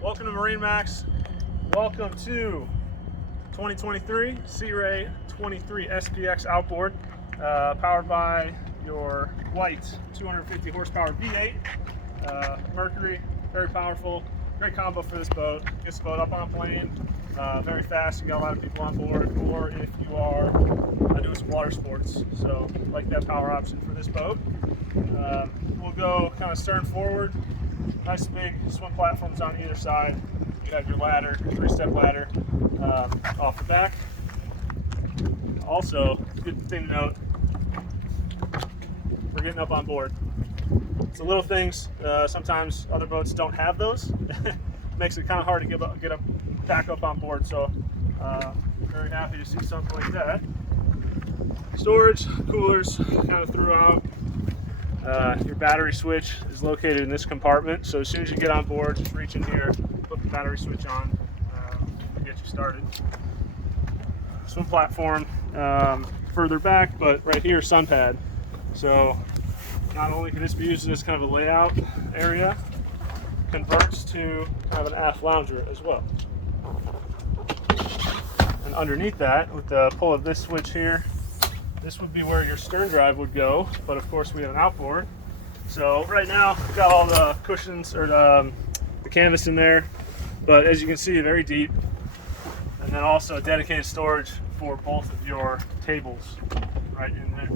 Welcome to MarineMax. Welcome to 2023 Sea Ray 23 SPX Outboard, powered by your white 250 horsepower V8 Mercury. Very powerful, great combo for this boat. Gets the boat up on a plane very fast. You got a lot of people on board, or if you are doing some water sports, so like that power option for this boat. We'll go kind of stern forward. Nice big swim platforms on either side. You have your ladder, your three-step ladder off the back. Also, good thing to note, we're getting up on board. So little things, sometimes other boats don't have those. Makes it kind of hard to get up, back up on board. So very happy to see something like that. Storage, coolers kind of throughout. Your battery switch is located in this compartment, so as soon as you get on board, just reach in here, put the battery switch on, to get you started. Swim platform further back, but right here, sun pad. So not only can this be used as kind of a layout area, converts to kind of an aft lounger as well. And underneath that, with the pull of this switch here, this would be where your stern drive would go, but of course we have an outboard. So right now we've got all the cushions or the canvas in there, but as you can see, very deep. And then also dedicated storage for both of your tables right in there.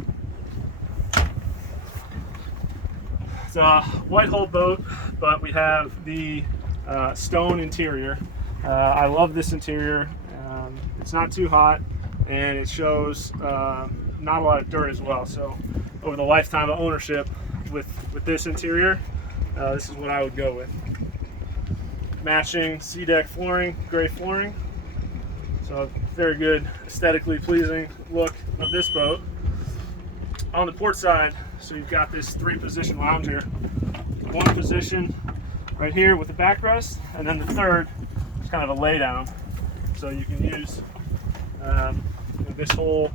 It's a white hull boat, but we have the stone interior. I love this interior. It's not too hot, and it shows not a lot of dirt as well. So over the lifetime of ownership with this interior, this is what I would go with. Matching sea deck flooring, gray flooring. So very good, aesthetically pleasing look of this boat. On the port side, so you've got this 3-position lounger. One position right here with the backrest, and then the third is kind of a lay down. So you can use this whole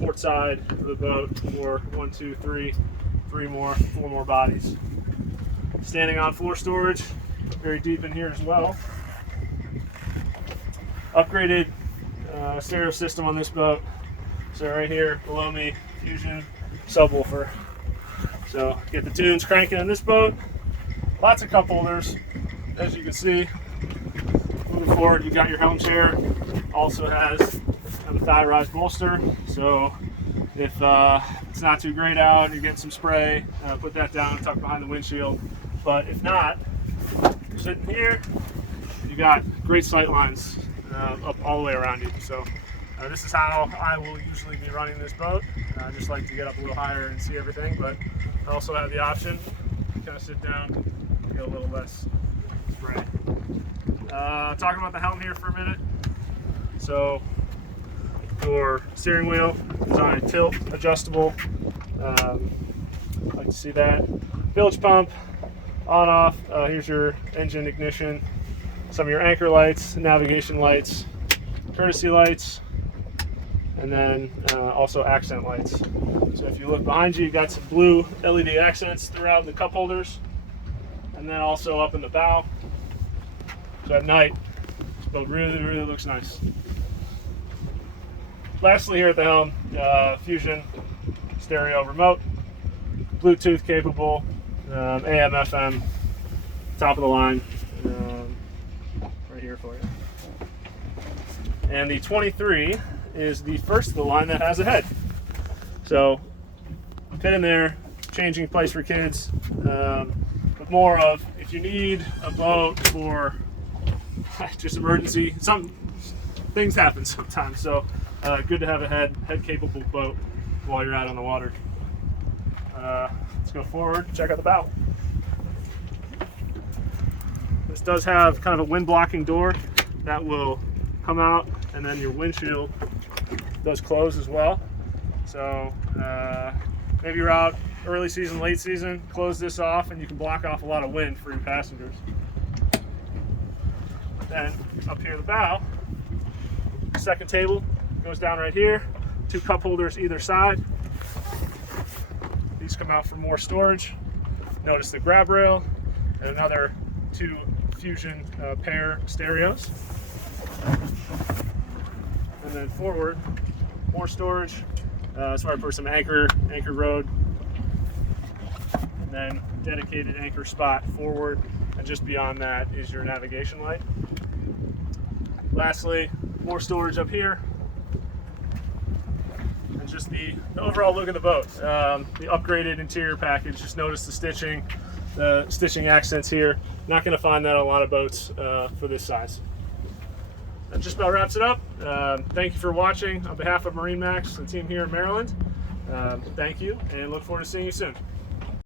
port side of the boat for 1, 2, 3, 4 more bodies. Standing on floor storage, very deep in here as well. Upgraded stereo system on this boat. So right here below me, Fusion subwoofer. So get the tunes cranking in this boat. Lots of cup holders, as you can see. Moving forward, you got your helm chair. Also has a thigh rise bolster, so if it's not too great out and you get some spray, put that down, tuck behind the windshield. But if not, you're sitting here, you got great sight lines up all the way around you. So this is how I will usually be running this boat. I just like to get up a little higher and see everything, but I also have the option to kind of sit down and get a little less spray. Talking about the helm here for a minute. So your steering wheel is on a tilt adjustable. Like to see that. Bilge pump on off. Here's your engine ignition. Some of your anchor lights, navigation lights, courtesy lights, and then also accent lights. So if you look behind you, you got some blue LED accents throughout the cup holders, and then also up in the bow. So at night, this boat really looks nice. Lastly, here at the helm, Fusion stereo remote, Bluetooth capable, AM, FM, top of the line, right here for you. And the 23 is the first of the line that has a head. So fit in there, changing place for kids, but more of if you need a boat for just emergency, some things happen sometimes. So good to have a head capable boat while you're out on the water. Let's go forward, check out the bow. This does have kind of a wind blocking door that will come out, and then your windshield does close as well. So maybe you're out early season, late season, close this off and you can block off a lot of wind for your passengers. Then up here in the bow, second table goes down right here, 2 cup holders either side. These come out for more storage. Notice the grab rail and another 2 Fusion pair stereos. And then forward, more storage. That's where I put some anchor rod, and then dedicated anchor spot forward, and just beyond that is your navigation light. Lastly, more storage up here, and just the overall look of the boat. The upgraded interior package. Just notice the stitching accents here. Not going to find that on a lot of boats for this size. That just about wraps it up. Thank you for watching on behalf of MarineMax, the team here in Maryland. Thank you, and look forward to seeing you soon.